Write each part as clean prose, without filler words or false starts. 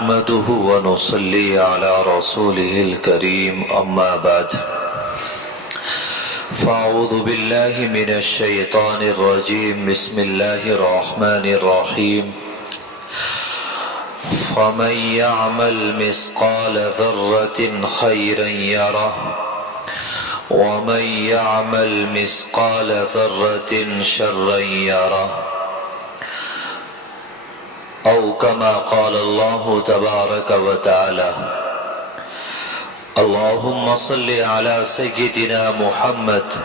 نحمده ونصلي على رسوله الكريم أما بعد فأعوذ بالله من الشيطان الرجيم بسم الله الرحمن الرحيم فمن يعمل مثقال ذرة خيرا يره ومن يعمل مثقال ذرة شرا يره أو كما قال الله تبارك وتعالى اللهم صل على سيدنا محمد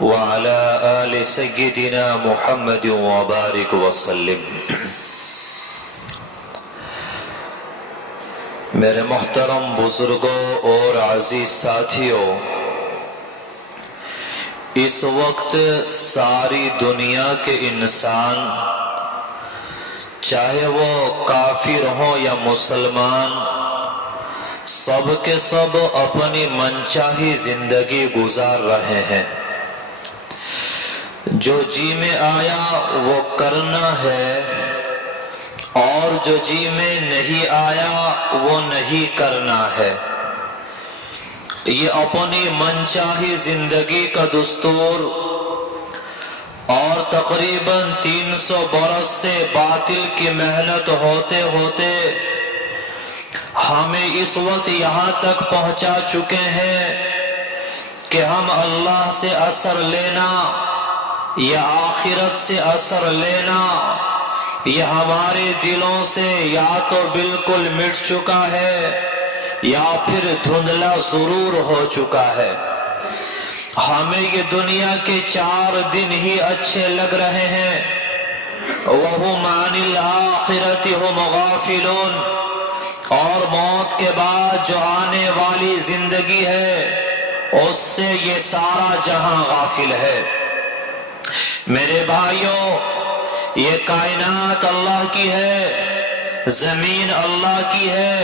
وعلى آل سيدنا محمد وبارك وسلم. میرے محترم بزرگوں اور عزیز ساتھیوں، اس وقت ساری دنیا کے انسان چاہے وہ کافر ہوں یا مسلمان، سب کے سب اپنی منچاہی زندگی گزار رہے ہیں. جو جی میں آیا وہ کرنا ہے اور جو جی میں نہیں آیا وہ نہیں کرنا ہے. یہ اپنی منچاہی زندگی کا دستور اور تقریباً 300 برس سے باطل کی محنت ہوتے ہوتے ہمیں اس وقت یہاں تک پہنچا چکے ہیں کہ ہم اللہ سے اثر لینا یا آخرت سے اثر لینا یہ ہمارے دلوں سے یا تو بالکل مٹ چکا ہے یا پھر دھندلا ضرور ہو چکا ہے. ہمیں یہ دنیا کے 4 دن ہی اچھے لگ رہے ہیں. وَهُمْ عَنِ الْآخِرَةِ هُمْ غَافِلُونَ، اور موت کے بعد جو آنے والی زندگی ہے اس سے یہ سارا جہاں غافل ہے. میرے بھائیوں، یہ کائنات اللہ کی ہے، زمین اللہ کی ہے،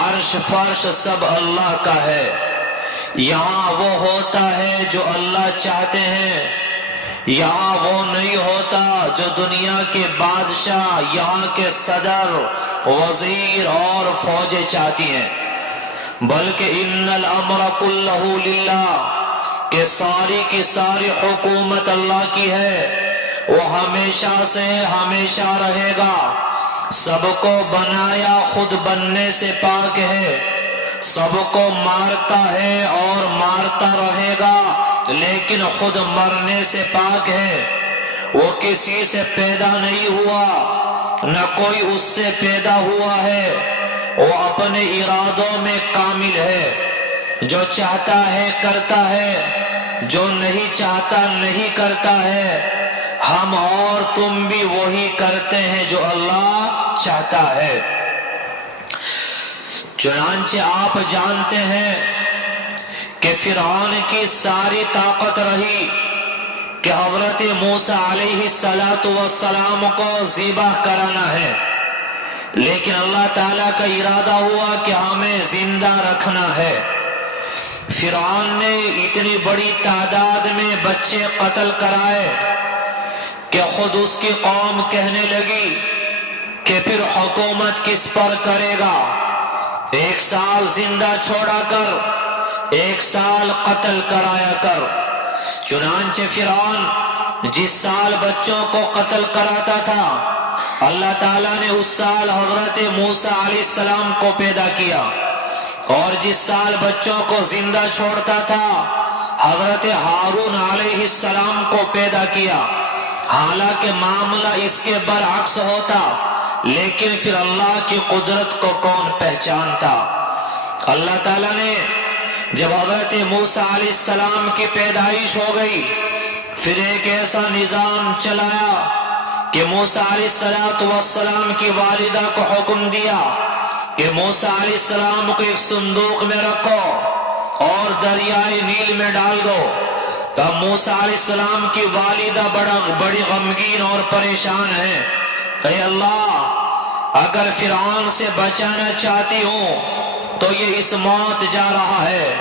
عرش فرش سب اللہ کا ہے. یہاں وہ ہوتا ہے جو اللہ چاہتے ہیں، یہاں وہ نہیں ہوتا جو دنیا کے بادشاہ، یہاں کے صدر، وزیر اور فوجیں چاہتی ہیں. بلکہ ان الامر کلہ للہ، کہ ساری کی ساری حکومت اللہ کی ہے، وہ ہمیشہ سے ہمیشہ رہے گا. سب کو بنایا خود بننے سے پاک ہے، سب کو مارتا ہے اور مارتا رہے گا لیکن خود مرنے سے پاک ہے. وہ کسی سے پیدا نہیں ہوا، نہ کوئی اس سے پیدا ہوا ہے. وہ اپنے ارادوں میں کامل ہے، جو چاہتا ہے کرتا ہے، جو نہیں چاہتا نہیں کرتا ہے. ہم اور تم بھی وہی کرتے ہیں جو اللہ چاہتا ہے. چنانچہ آپ جانتے ہیں کہ فرعون کی ساری طاقت رہی کہ حضرت موسیٰ علیہ السلام کو ذبح کرانا ہے، لیکن اللہ تعالیٰ کا ارادہ ہوا کہ ہمیں زندہ رکھنا ہے. فرعون نے اتنی بڑی تعداد میں بچے قتل کرائے کہ خود اس کی قوم کہنے لگی کہ پھر حکومت کس پر کرے گا. 1 سال زندہ چھوڑا کر 1 سال قتل کرایا کر. چنانچہ فرعون جس سال بچوں کو قتل کراتا تھا، اللہ تعالیٰ نے اس سال حضرت موسیٰ علیہ السلام کو پیدا کیا، اور جس سال بچوں کو زندہ چھوڑتا تھا حضرت ہارون علیہ السلام کو پیدا کیا. حالانکہ معاملہ اس کے برعکس ہوتا، لیکن پھر اللہ کی قدرت کو کون پہچانتا. اللہ تعالیٰ نے جب حضرت موسیٰ علیہ السلام کی پیدائش ہو گئی، پھر ایک ایسا نظام چلایا کہ موسیٰ علیہ السلام کی والدہ کو حکم دیا کہ موسیٰ علیہ السلام کو ایک صندوق میں رکھو اور دریائے نیل میں ڈال دو. تب موسیٰ علیہ السلام کی والدہ بڑی غمگین اور پریشان ہے. اے اللہ، اگر فرعون سے بچانا چاہتی ہوں تو یہ اس موت جا رہا ہے،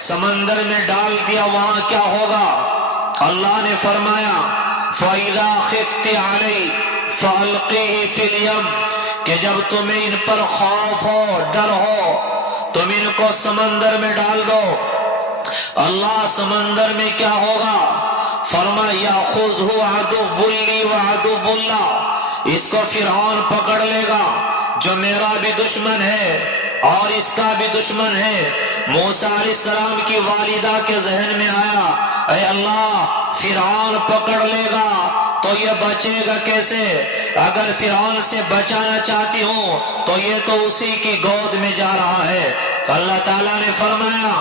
سمندر میں ڈال دیا وہاں کیا ہوگا؟ اللہ نے فرمایا فَإِذَا خِفْتِ عَلَيْهِ فَأَلْقِيهِ فِي الْيَمِّ، کہ جب تمہیں ان پر خوف ہو، ڈر ہو، تم ان کو سمندر میں ڈال دو۔ اللہ سمندر میں کیا ہوگا؟ فرمایا یاخذہ عدو لی وعدو اللہ، اس کو فرعون پکڑ لے گا جو میرا بھی دشمن ہے اور اس کا بھی دشمن ہے۔ موسیٰ علیہ السلام کی والدہ کے ذہن میں آیا، اے اللہ فرعون پکڑ لے گا تو یہ بچے گا کیسے؟ اگر فرعون سے بچانا چاہتی ہوں تو یہ تو اسی کی گود میں جا رہا ہے۔ اللہ تعالیٰ نے فرمایا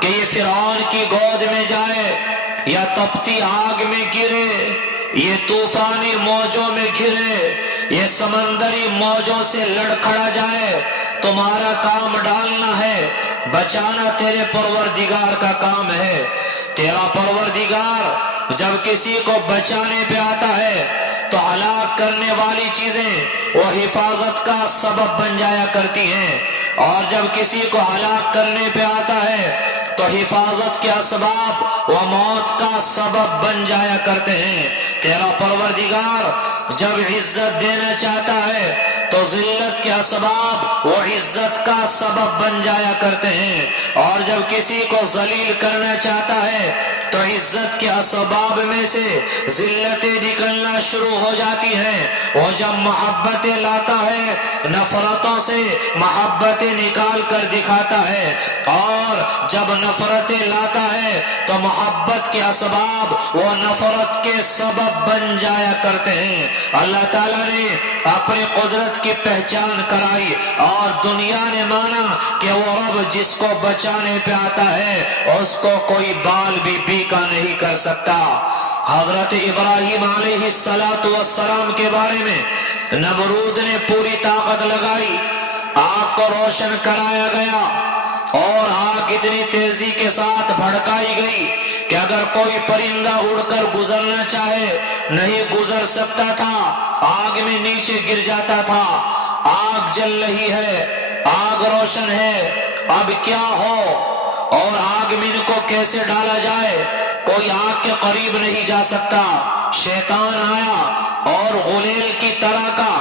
کہ یہ فرعون کی گود میں جائے یا تپتی آگ میں گرے، یہ طوفانی موجوں میں گرے، یہ سمندری موجوں سے لڑکھڑا جائے، تمہارا کام ڈالنا ہے، بچانا تیرے پروردگار کا کام ہے۔ تیرا پروردگار جب کسی کو بچانے پہ آتا ہے تو ہلاک کرنے والی چیزیں وہ حفاظت کا سبب بن جایا کرتی ہیں، اور جب کسی کو ہلاک کرنے پہ آتا ہے تو حفاظت کے اسباب وہ موت کا سبب بن جایا کرتے ہیں۔ تیرا پروردگار جب عزت دینا چاہتا ہے تو ذلت کے اسباب وہ عزت کا سبب بن جایا کرتے ہیں، اور جب کسی کو ذلیل کرنا چاہتا ہے تو عزت کے اسباب میں سے ذلتیں نکلنا شروع ہو جاتی ہیں۔ وہ جب محبتیں لاتا ہے نفرتوں سے محبتیں نکال کر دکھاتا ہے، اور جب نفرتیں لاتا ہے تو محبت کے اسباب وہ نفرت کے سبب بن جایا کرتے ہیں۔ اللہ تعالیٰ نے اپنی قدرت کی پہچان کرائی اور دنیا نے مانا کہ وہ رب جس کو بچانے پہ آتا ہے اس کو کوئی بال بھی بیکا نہیں کر سکتا۔ حضرت ابراہیم علیہ السلام کے بارے میں نمرود نے پوری طاقت لگائی، آگ کو روشن کرایا گیا اور آگ اتنی تیزی کے ساتھ بھڑکائی گئی کہ اگر کوئی پرندہ اڑ کر گزرنا چاہے نہیں گزر سکتا تھا، آگ میں نیچے گر جاتا تھا۔ آگ جل رہی ہے، آگ روشن ہے، اب کیا ہو اور آگ میں ان کو کیسے ڈالا جائے؟ کوئی آگ کے قریب نہیں جا سکتا۔ شیطان آیا اور غلیل کی طرح کا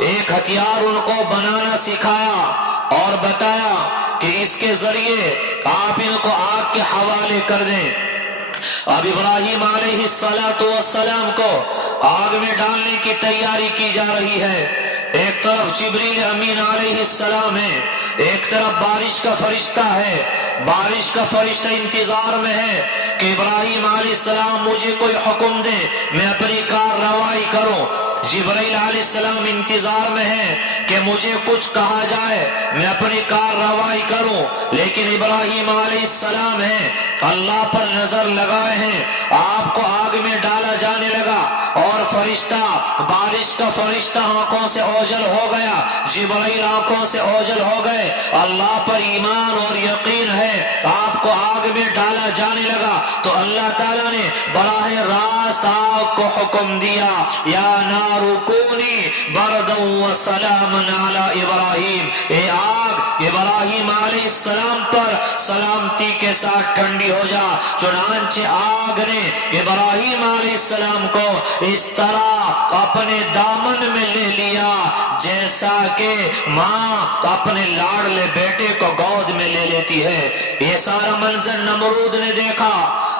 ایک ہتھیار ان کو بنانا سکھایا اور بتایا کہ اس کے ذریعے آپ ان کو آگ کے حوالے کر دیں۔ اب ابراہیم علیہ السلام کو آگ میں ڈالنے کی تیاری کی جا رہی ہے۔ ایک طرف جبریل امین علیہ السلام ہے، ایک طرف بارش کا فرشتہ ہے۔ بارش کا فرشتہ انتظار میں ہے کہ ابراہیم علیہ السلام مجھے کوئی حکم دے، میں اپنی کارروائی کروں۔ جبرائیل علیہ السلام انتظار میں ہے کہ مجھے کچھ کہا جائے، میں اپنی کارروائی کروں، لیکن ابراہیم علیہ السلام ہے، اللہ پر نظر لگائے ہیں۔ آپ کو آگ میں ڈالا جانے لگا اور فرشتہ، بارش کا فرشتہ آنکھوں سے اوجھل ہو گیا، جبرائیل آنکھوں سے اوجھل ہو گئے۔ اللہ پر ایمان اور یقین ہے، آپ کو آگ میں ڈالا جانے لگا تو اللہ تعالیٰ نے براہ راست آگ کو حکم دیا، یا نار کونی بردا وسلاما علی ابراہیم، اے آگ ابراہیم علیہ السلام پر سلامتی کے ساتھ ٹھنڈی ہو جا۔ چنانچہ آگ نے ابراہیم علیہ السلام کو اس طرح اپنے دامن میں لے لیا جیسا کہ ماں اپنے لاڈلے بیٹے کو گود میں لے لیتی ہے۔ یہ سارا منظر نمرود نے دیکھا۔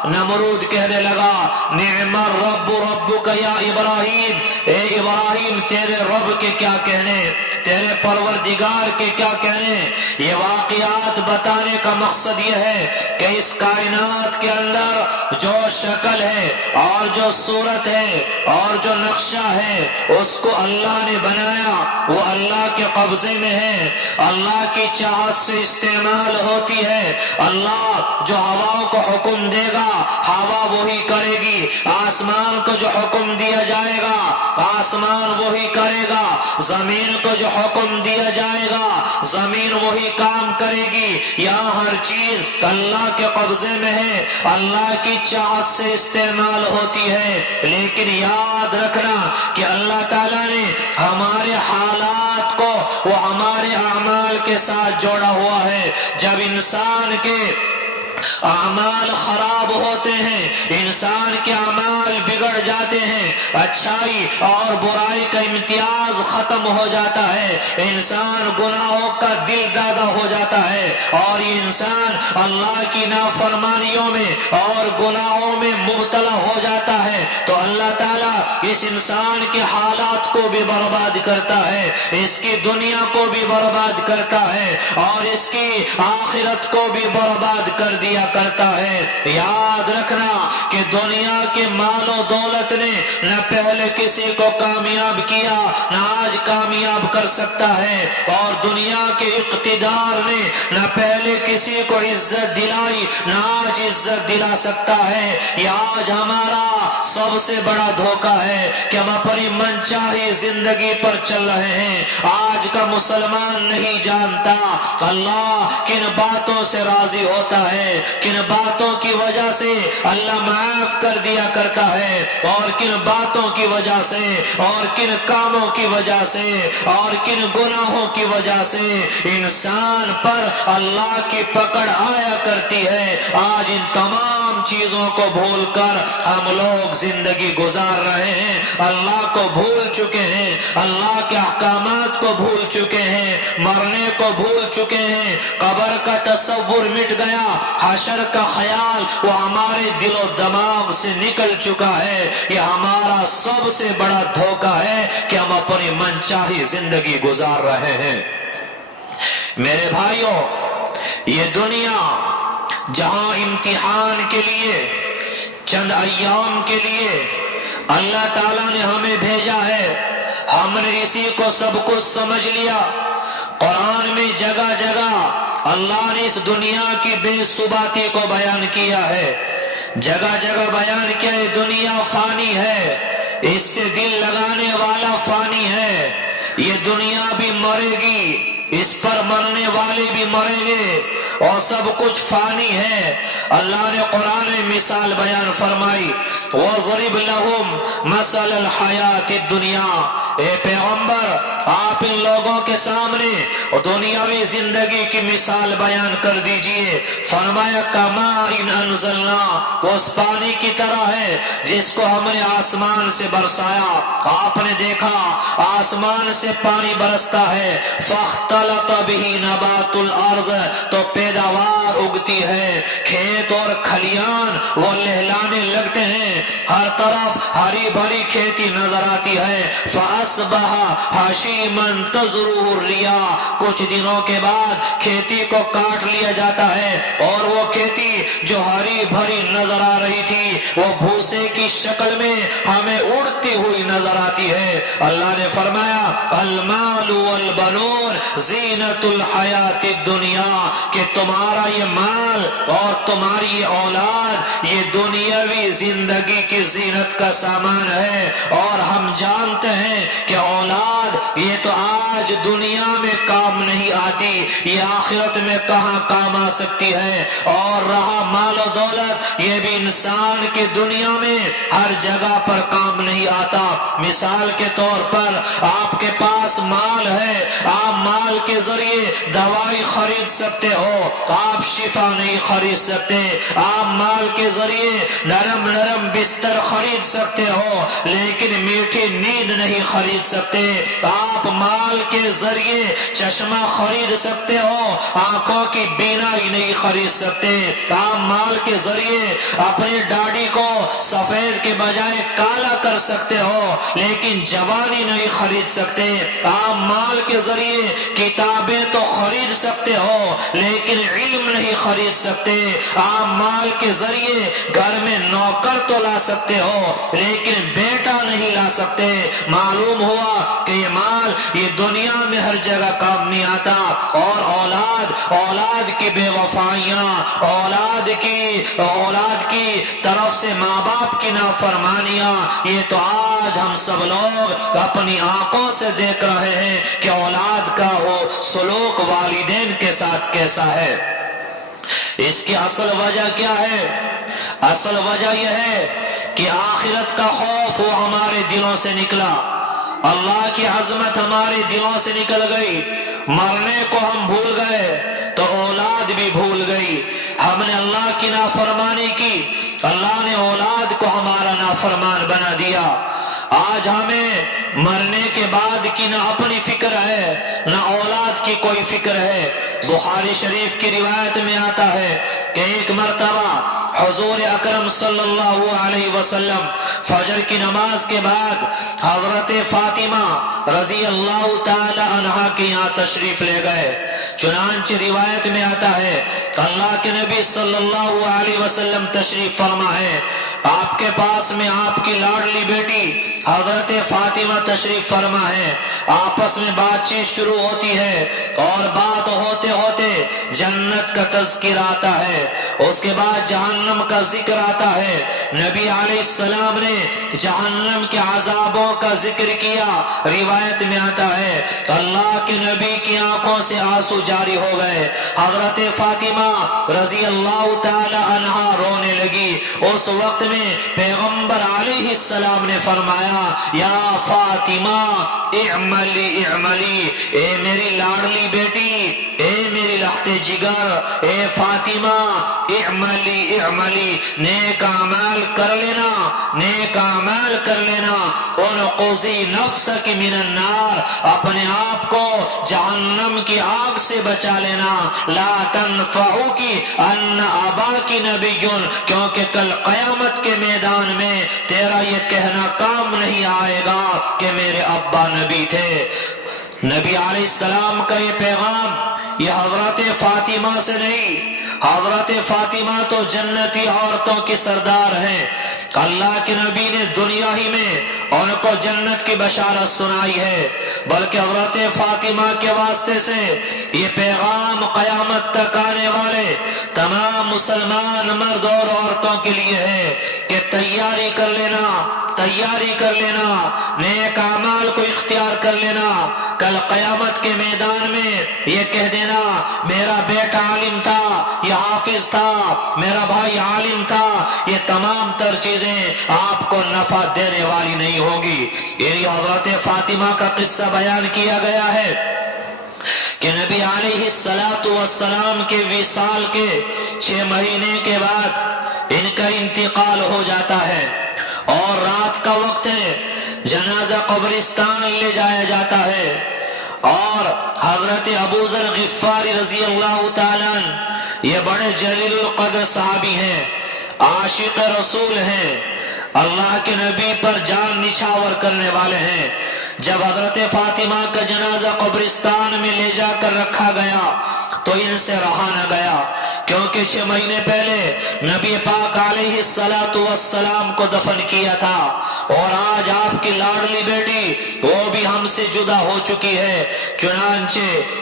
نمرود کہنے لگا، نعم الرب ربک یا ابراہیم، اے ابراہیم تیرے رب کے کیا کہنے، تیرے پروردگار کے کیا کہنے۔ یہ واقعات بتانے کا مقصد یہ ہے کہ اس کائنات کے اندر جو شکل ہے اور جو صورت ہے اور جو نقشہ ہے اس کو اللہ نے بنایا، وہ اللہ کے قبضے میں ہے، اللہ کی چاہت سے استعمال ہوتی ہے۔ اللہ جو ہواؤں کو حکم دے گا ہوا وہی کرے گی، آسمان کو جو حکم دیا جائے گا آسمان وہی کرے گا، زمین کو جو حکم دیا جائے گا زمین وہی کام کرے گی۔ یہاں ہر چیز اللہ کے قبضے میں ہے، اللہ کی چاہت سے استعمال ہوتی ہے، لیکن یاد رکھنا کہ اللہ تعالیٰ نے ہمارے حالات کو وہ ہمارے اعمال کے ساتھ جوڑا ہوا ہے۔ جب انسان کے اعمال خراب ہوتے ہیں، انسان کے اعمال بگڑ جاتے ہیں، اچھائی اور برائی کا امتیاز ختم ہو جاتا ہے، انسان گناہوں کا دل دادا ہو جاتا ہے، اور یہ انسان اللہ کی نافرمانیوں میں اور گناہوں میں مبتلا ہو جاتا ہے۔ تو اللہ تعالیٰ اس انسان کے حالات کو بھی برباد کرتا ہے، اس کی دنیا کو بھی برباد کرتا ہے، اور اس کی آخرت کو بھی برباد کر دیا کرتا ہے۔ یاد رکھنا کہ دنیا کے مال و دولت نے نہ پہلے کسی کو کامیاب کیا، نہ آج کامیاب کر سکتا ہے، اور دنیا کے اقتدار نے نہ پہلے کسی کو عزت دلائی، نہ آج عزت دلا سکتا ہے۔ یہ آج ہمارا سب سے بڑا دھوکہ ہے کہ ہم اپنی منچاہی زندگی پر چل رہے ہیں۔ آج کا مسلمان نہیں جانتا اللہ کن باتوں سے راضی ہوتا ہے، کن باتوں کی وجہ سے اللہ معاف کر دیا کرتا ہے، اور کن باتوں کی وجہ سے اور کن کاموں کی وجہ سے اور کن گناہوں کی وجہ سے انسان پر اللہ کی پکڑ آیا کرتی ہے۔ آج ان تمام چیزوں کو بھول کر ہم لوگ زندگی گزار رہے ہیں، اللہ کو بھول چکے ہیں، اللہ کے احکامات کو بھول چکے ہیں، مرنے کو بھول چکے ہیں، قبر کا تصور مٹ گیا، حشر کا خیال وہ ہمارے دل و دماغ سے نکل چکا ہے۔ یہ ہمارا سب سے بڑا دھوکہ ہے کہ ہم اپنی منچاہی زندگی گزار رہے ہیں۔ میرے بھائیوں، یہ دنیا جہاں امتحان کے لیے چند ایام کے لیے اللہ تعالیٰ نے ہمیں بھیجا ہے، ہم نے اسی کو سب کچھ سمجھ لیا۔ قرآن میں جگہ جگہ اللہ نے اس دنیا کی بے ثباتی کو بیان کیا ہے، جگہ جگہ بیان کیا ہے دنیا فانی ہے، اس سے دل لگانے والا فانی ہے، یہ دنیا بھی مرے گی، اس پر مرنے والے بھی مریں گے، اور سب کچھ فانی ہے۔ اللہ نے قرآن میں مثال بیان فرمائی، وَضْرِبْ لَهُمْ مَثَلَ الْحَيَاةِ الدُّنْيَا۔ اے پیغمبر، آپ ان لوگوں کے سامنے دنیاوی زندگی کی مثال بیان کر دیجئے۔ فرمایا کَمَاءٍ أَنزَلْنَا، اس پانی کی طرح ہے جس کو ہم نے آسمان سے برسایا۔ آپ نے دیکھا آسمان سے پانی برستا ہے، فَاخْتَلَطَ بِهِ نَبَاتُ الْأَرْضِ، تو پیداوار اگتی ہے، کھیت اور کھلیان وہ لہلانے لگتے ہیں، ہر طرف ہری بھری کھیتی نظر آتی ہے۔ فَأَصْبَحَ حَشِيمًا تَذْرُوهُ الرِّيَاحُ، کچھ دنوں کے بعد کھیتی کو کاٹ لیا جاتا ہے، اور وہ کھیتی جو ہری بھری نظر آ رہی تھی وہ بھوسے کی شکل میں ہمیں اڑتی ہوئی نظر آتی ہے۔ اللہ نے فرمایا المال والبنون زینت الحیات الدنیا، کہ تمہارا یہ مال اور تمہاری یہ اولاد یہ دنیاوی زندگی کی زینت کا سامان ہے، اور ہم جانتے ہیں کہ اولاد یہ تو آج دنیا میں کام نہیں آتی، یہ آخرت میں کہاں کام آ سکتی ہے۔ اور رہا مال و دولت، یہ بھی انسان کی دنیا میں ہر جگہ پر کام نہیں آتا۔ مثال کے طور پر آپ کے پاس مال ہے، آپ مال کے ذریعے دوائی خرید سکتے ہو، آپ شفا نہیں خرید سکتے، آپ مال کے ذریعے نرم نرم بستر خرید سکتے ہو لیکن میٹھی نیند نہیں خرید سکتے، آپ مال کے ذریعے چشمہ خرید سکتے ہو، آنکھوں کی بینائی نہیں خرید سکتے، آپ مال کے ذریعے اپنی داڑھی کو سفید کے بجائے کالا کر سکتے ہو لیکن جوانی نہیں خرید سکتے، آپ مال کے ذریعے کتابیں تو خرید سکتے ہو لیکن علم نہیں خرید سکتے، آپ مال کے ذریعے گھر میں نوکر تو لا سکتے ہو لیکن بیٹا نہیں لا سکتے۔ معلوم ہوا کہ یہ مال یہ دنیا میں ہر جگہ کام نہیں آتا، اور اولاد کی بے وفائیاں، اولاد کی طرف سے ماں باپ کی نافرمانیاں، یہ تو آج ہم سب لوگ اپنی آنکھوں سے دیکھ رہے ہیں کہ اولاد کا وہ سلوک والدین کے ساتھ کیسا ہے۔ اس کی اصل وجہ کیا ہے؟ اصل وجہ یہ ہے کہ آخرت کا خوف وہ ہمارے دلوں سے نکلا، اللہ کی عظمت ہمارے دلوں سے نکل گئی، مرنے کو ہم بھول گئے تو اولاد بھی بھول گئی۔ ہم نے اللہ کی نافرمانی کی، اللہ نے اولاد کو ہمارا نافرمان بنا دیا۔ آج ہمیں مرنے کے بعد کی نہ اپنی فکر ہے نہ اولاد کی کوئی فکر ہے۔ بخاری شریف کی روایت میں آتا ہے کہ ایک مرتبہ حضور اکرم صلی اللہ علیہ وسلم فجر کی نماز کے بعد حضرت فاطمہ رضی اللہ تعالی عنہا کے یہاں تشریف لے گئے۔ چنانچہ روایت میں آتا ہے اللہ کے نبی صلی اللہ علیہ وسلم تشریف فرما ہے، آپ کے پاس میں آپ کی لاڈلی بیٹی حضرت فاطمہ تشریف فرما ہے۔ آپس میں بات چیت شروع ہوتی ہے اور بات ہوتے ہوتے جنت کا تذکر آتا ہے، اس کے بعد جہنم کا ذکر آتا ہے۔ نبی علیہ السلام نے جہنم کے عذابوں کا ذکر کیا۔ روایت میں آتا ہے اللہ کے نبی کی آنکھوں سے آنسو جاری ہو گئے۔ حضرت فاطمہ رضی اللہ تعالی عنہا رونے لگی۔ اس وقت میں پیغمبر علیہ السلام نے فرمایا یا فاطمہ اعملی اعملی، اے میری لاڈلی بیٹی، اے میری لخت جگر، اے فاطمہ اعملی اعملی، نیک اعمال کر لینا، نیک اعمال کر لینا۔ انقذی نفسک من النار، اپنے آپ کو جہنم کی آگ سے بچا لینا۔ لا تنفعک ان اباک نبی، کیونکہ کل قیامت کے میدان میں تیرا یہ کہنا کام نہیں آئے گا کہ میرے ابا نبی تھے۔ نبی علیہ السلام کا یہ پیغام یہ حضرت فاطمہ سے نہیں، حضرت فاطمہ تو جنتی عورتوں کی سردار ہیں۔ اللہ کے نبی نے دنیا ہی میں ان کو جنت کی بشارت سنائی ہے، بلکہ حضرت فاطمہ کے واسطے سے یہ پیغام قیامت تک آنے والے تمام مسلمان مرد اور عورتوں کے لیے ہے کہ تیاری کر لینا، تیاری کر لینا، نیک اعمال کو اختیار کر لینا۔ کل قیامت کے میدان میں یہ کہہ دینا میرا بیٹا عالم تھا، یہ حافظ تھا، میرا بھائی عالم تھا، یہ تمام تر چیزیں آپ کو نفع دینے والی نہیں ہوگی۔ یہ حضرت فاطمہ کا قصہ بیان کیا گیا ہے کہ نبی علیہ السلام کے وصال کے 6 مہینے کے بعد ان کا انتقال ہو جاتا ہے اور رات کا وقت ہے، جنازہ قبرستان لے جایا جاتا ہے اور حضرت ابو ذر غفاری رضی اللہ تعالیٰ عنہ یہ بڑے جلیل القدر صحابی ہیں، عاشق رسول ہیں، اللہ کے نبی پر جان نچھاور کرنے والے ہیں۔ جب حضرت فاطمہ کا جنازہ قبرستان میں لے جا کر رکھا گیا تو ان سے رہا نہ گیا، کیونکہ 6 مہینے پہلے نبی پاک علیہ السلام کو دفن کیا تھا اور آج آپ کی لاڈلی بیٹی وہ بھی ہم سے جدا ہو چکی ہے۔ چنانچہ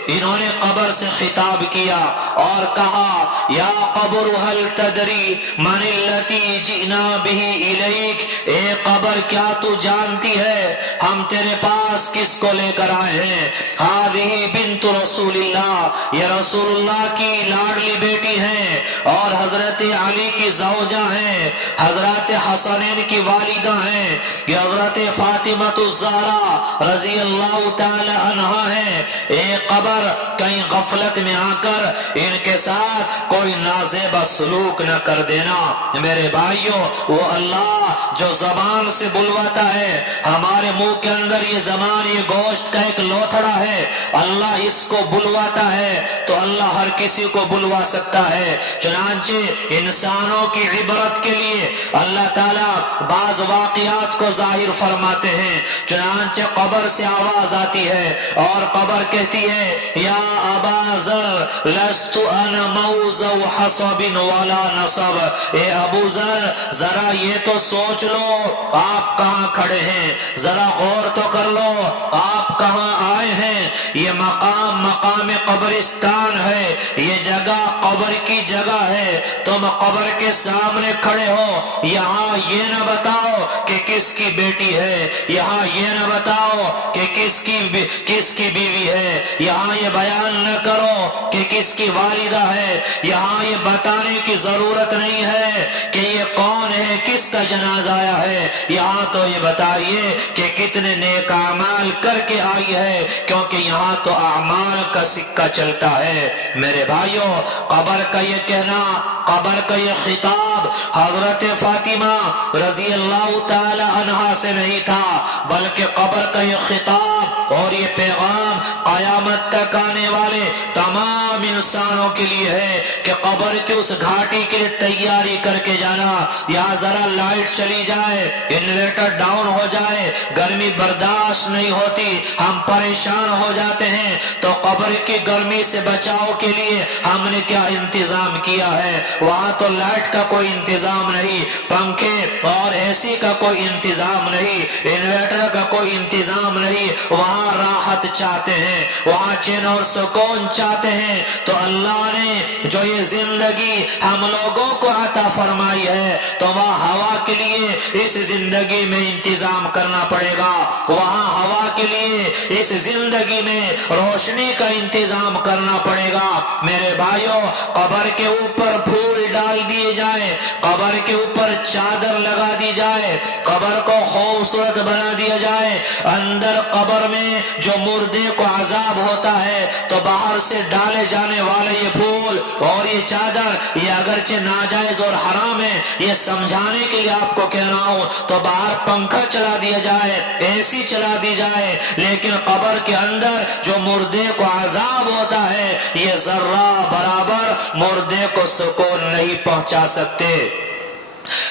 انہوں نے قبر سے خطاب کیا اور کہا یا قبر هل تدری من التی جئنا به الیک، اے قبر کیا تو جانتی ہے ہم تیرے پاس کس کو لے کر آئے ہیں؟ هذه بنت رسول اللہ، یہ رسول اللہ کی لاڈلی بیٹی ہیں اور حضرت علی کی زوجہ ہیں، حضرت حسنین کی والدہ ہیں، یہ حضرت فاطمہ الزہرا رضی اللہ تعالی عنہا ہیں۔ ایک قبر کہیں غفلت میں آ کر ان کے ساتھ کوئی نازیبہ سلوک نہ کر دینا۔ میرے بھائیوں، وہ اللہ جو زبان سے بلواتا ہے، ہمارے منہ کے اندر یہ زبان یہ گوشت کا ایک لوتھڑا ہے، اللہ اس کو بلواتا ہے تو اللہ ہر کسی کو بلوا سکتا ہے۔ چنانچہ انسانوں کی عبرت کے لیے اللہ تعالیٰ بعض واقعات کو ظاہر فرماتے ہیں۔ چنانچہ قبر سے آواز آتی ہے اور قبر کہتی ہے یا ابا ذر لست انا موضع حصب ولا نصب، اے ابو ذر ذرا یہ تو سوچ لو آپ کہاں کھڑے ہیں، ذرا غور تو کر لو آپ کہاں آئے ہیں۔ یہ مقام مقام قبرستان ہے، یہ جگہ قبر کی جگہ ہے، تم قبر کے سامنے کھڑے ہو، یہاں یہ نہ بتاؤ کہ کس کی بیٹی ہے، یہاں یہ نہ بتاؤ کہ کس کی بیوی ہے، یہاں یہ بیان نہ کرو کہ کس کی والدہ ہے، یہاں یہ بتانے کی ضرورت نہیں ہے کہ یہ کون ہے، کس کا جنازہ آیا ہے، یہاں تو یہ بتائیے کہ کتنے نیک اعمال کر کے آئی ہے، کیونکہ یہاں تو اعمال کا سکہ چلتا ہے۔ میرے بھائیوں، قبر کا یہ کہنا، قبر کا یہ خطاب حضرت فاطمہ رضی اللہ تعالی عنہا سے نہیں تھا، بلکہ قبر کا یہ خطاب اور یہ پیغام قیامت تک آنے والے تمام انسانوں کے لیے ہے کہ قبر کی اس گھاٹی کے لیے تیاری کر کے جانا۔ یا ذرا لائٹ چلی جائے، انورٹر ڈاؤن ہو جائے، گرمی برداشت نہیں ہوتی، ہم پریشان ہو جاتے ہیں، تو قبر کی گرمی سے بچاؤ کے لیے ہم نے کیا انتظام کیا ہے؟ وہاں تو لائٹ کا کوئی انتظام نہیں، پنکھے اور اے سی کا کوئی انتظام نہیں، انورٹر کا کوئی انتظام نہیں، وہاں راحت چاہتے ہیں، وہاں چین اور سکون چاہتے ہیں۔ تو اللہ نے جو یہ زندگی ہم لوگوں کو عطا فرمائی ہے، تو وہاں ہوا کے لیے اس زندگی میں انتظام کرنا پڑے گا، وہاں ہوا کے لیے اس زندگی میں روشنی کا انتظام کرنا پڑے گا۔ میرے بھائیوں، قبر کے اوپر پھول ڈال دیے جائیں، قبر کے اوپر چادر لگا دی جائے، قبر کو خوبصورت بنا دیا جائے، اندر قبر میں جو مردے کو عذاب ہوتا ہے تو باہر سے ڈالے جانے والے یہ پھول اور یہ چادر، یہ اگرچہ ناجائز اور حرام ہے، یہ سمجھانے کے لیے آپ کو کہہ رہا ہوں، تو باہر پنکھا چلا دیا جائے، اے سی چلا دی جائے، لیکن قبر کے اندر جو مردے کو عذاب ہوتا ہے یہ ذرہ برابر مردے کو سکون نہیں پہنچا سکتے۔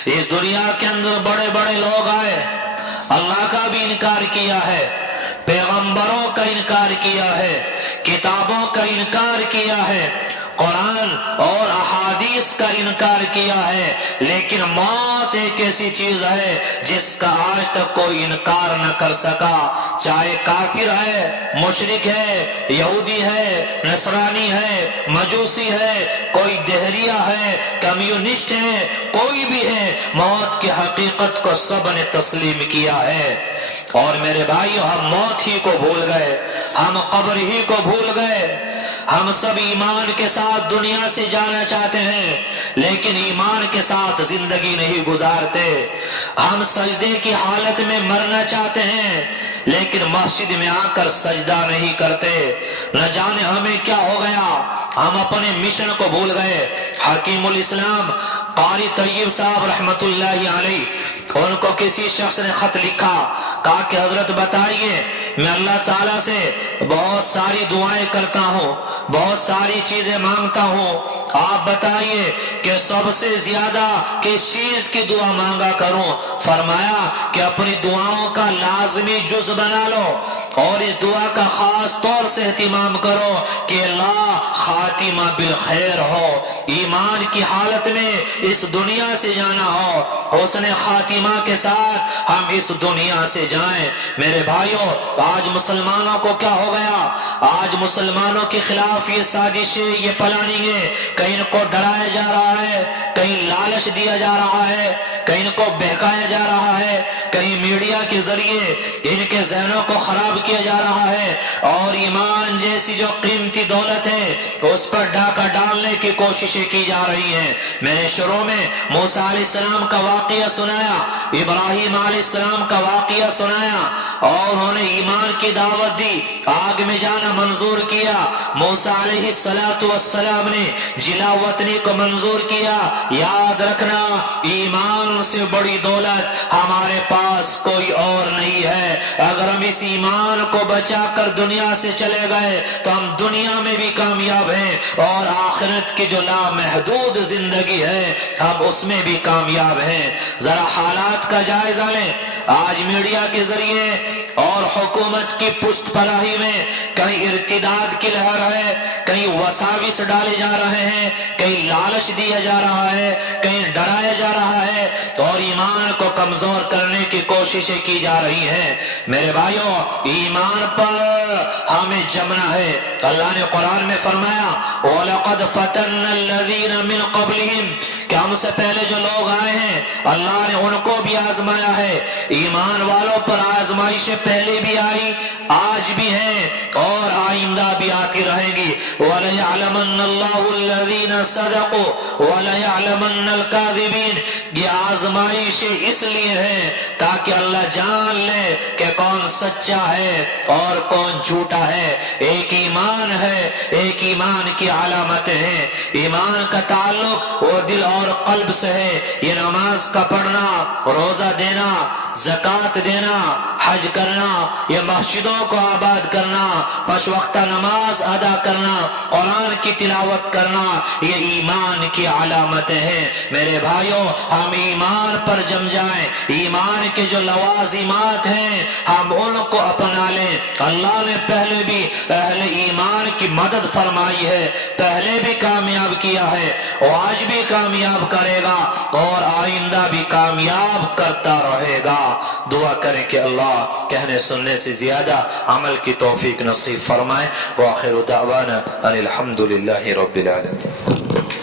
اس دنیا کے اندر بڑے بڑے لوگ آئے، اللہ کا بھی انکار کیا ہے، پیغمبروں کا انکار کیا ہے، کتابوں کا انکار کیا ہے، قرآن اور احادیث کا انکار کیا ہے، لیکن موت ایک ایسی چیز ہے جس کا آج تک کوئی انکار نہ کر سکا، چاہے کافر ہے، مشرک ہے، یہودی ہے، نصرانی ہے، مجوسی ہے، کوئی دہریہ ہے، کمیونسٹ ہے، کوئی بھی ہے، موت کی حقیقت کو سب نے تسلیم کیا ہے۔ اور میرے بھائیو، ہم موت ہی کو بھول گئے، ہم قبر ہی کو بھول گئے، ہم سب ایمان کے ساتھ دنیا سے جانا چاہتے ہیں، لیکن ایمان کے ساتھ زندگی نہیں گزارتے، ہم سجدے کی حالت میں مرنا چاہتے ہیں، لیکن مسجد میں آ کر سجدہ نہیں کرتے۔ نہ جانے ہمیں کیا ہو گیا، ہم اپنے مشن کو بھول گئے۔ حکیم الاسلام قاری طیب صاحب رحمت اللہ علیہ، ان کو کسی شخص نے خط لکھا، کہا کہ حضرت بتائیے، میں اللہ تعالیٰ سے بہت ساری دعائیں کرتا ہوں، بہت ساری چیزیں مانگتا ہوں، آپ بتائیے کہ سب سے زیادہ کس چیز کی دعا مانگا کروں؟ فرمایا کہ اپنی دعاؤں کا لازمی جز بنا لو اور اس دعا کا خاص طور سے اہتمام کرو کہ اللہ خاتمہ بالخیر ہو، ایمان کی حالت میں اس دنیا سے جانا ہو، حسن خاتمہ کے ساتھ ہم اس دنیا سے جائیں۔ میرے بھائیوں، آج مسلمانوں کو کیا ہو گیا؟ آج مسلمانوں کے خلاف یہ سازشیں، یہ پلاننگیں، کہیں ان کو ڈرایا جا رہا ہے، کہیں لالچ دیا جا رہا ہے، کہیں ان کو بہکایا جا رہا ہے، کہیں میڈیا کے ذریعے ان کے ذہنوں کو خراب کیا جا رہا ہے، اور ایمان جیسی جو قیمتی دولت ہے اس پر ڈاکہ ڈالنے کی کوششیں کی جا رہی ہیں۔ میں نے شروع میں موسیٰ علیہ السلام کا واقعہ سنایا، ابراہیم علیہ السلام کا واقعہ سنایا، اور انہوں نے ایمان کی دعوت دی، آگ میں جانا منظور کیا۔ موسیٰ علیہ السلام نے جلا وطنی کو منظور کیا۔ یاد رکھنا، ایمان سے بڑی دولت ہمارے پاس کوئی اور نہیں ہے۔ اگر ہم اس ایمان کو بچا کر دنیا سے چلے گئے تو ہم دنیا میں بھی کامیاب ہیں، اور آخرت کی جو لامحدود زندگی ہے ہم اس میں بھی کامیاب ہیں۔ ذرا حالات کا جائزہ لیں۔ آج میڈیا کے ذریعے اور حکومت کی پشت پناہی میں کہیں ارتداد کی لہر ہے، کہیں وساوس ڈالے جا رہے ہیں، کہیں لالچ دیا جا رہا ہے، کہیں ڈرایا جا رہا ہے، اور ایمان کو کمزور کرنے کی کوششیں کی جا رہی ہیں۔ میرے بھائیوں، ایمان پر ہمیں جمنا ہے۔ اللہ نے قرآن میں فرمایا وَلَقَدْ فَتَنَّ الَّذِينَ مِن قَبْلِهِمْ، کہ ہم سے پہلے جو لوگ آئے ہیں اللہ نے ان کو بھی آزمایا ہے۔ ایمان والوں پر آزمائشیں پہلے بھی آئی، آج بھی ہیں، اور آئندہ بھی آتی رہیں گی۔ وَلَيَعْلَمَنَّ اللَّهُ الَّذِينَ صَدَقُوا وَلَيَعْلَمَنَّ الْكَاذِبِينَ۔ یہ آزمائشیں اس لیے ہیں تاکہ اللہ جان لے کہ کون سچا ہے اور کون جھوٹا ہے۔ ایک ایمان ہے، ایک ایمان کی علامتیں ہیں۔ ایمان کا تعلق وہ دل اور قلب سے ہے۔ یہ نماز کا پڑھنا، روزہ دینا، زکوٰۃ دینا، حج کرنا، یہ مسجدوں کو آباد کرنا، پانچ وقتہ نماز ادا کرنا، قرآن کی تلاوت کرنا، یہ ایمان کی علامتیں ہیں۔ میرے بھائیوں، ہم ایمان پر جم جائیں، ایمان کے جو لوازمات ہیں ہم ان کو اپنا لیں۔ اللہ نے پہلے بھی اہل ایمان کی مدد فرمائی ہے، پہلے بھی کامیاب کیا ہے، آج بھی کامیاب کرے گا اور آئندہ بھی کامیاب کرتا رہے گا۔ دعا کریں کہ اللہ کہنے سننے سے زیادہ عمل کی توفیق نصیب فرمائے۔ وآخر دعوانا ان الحمد للہ رب العالمین۔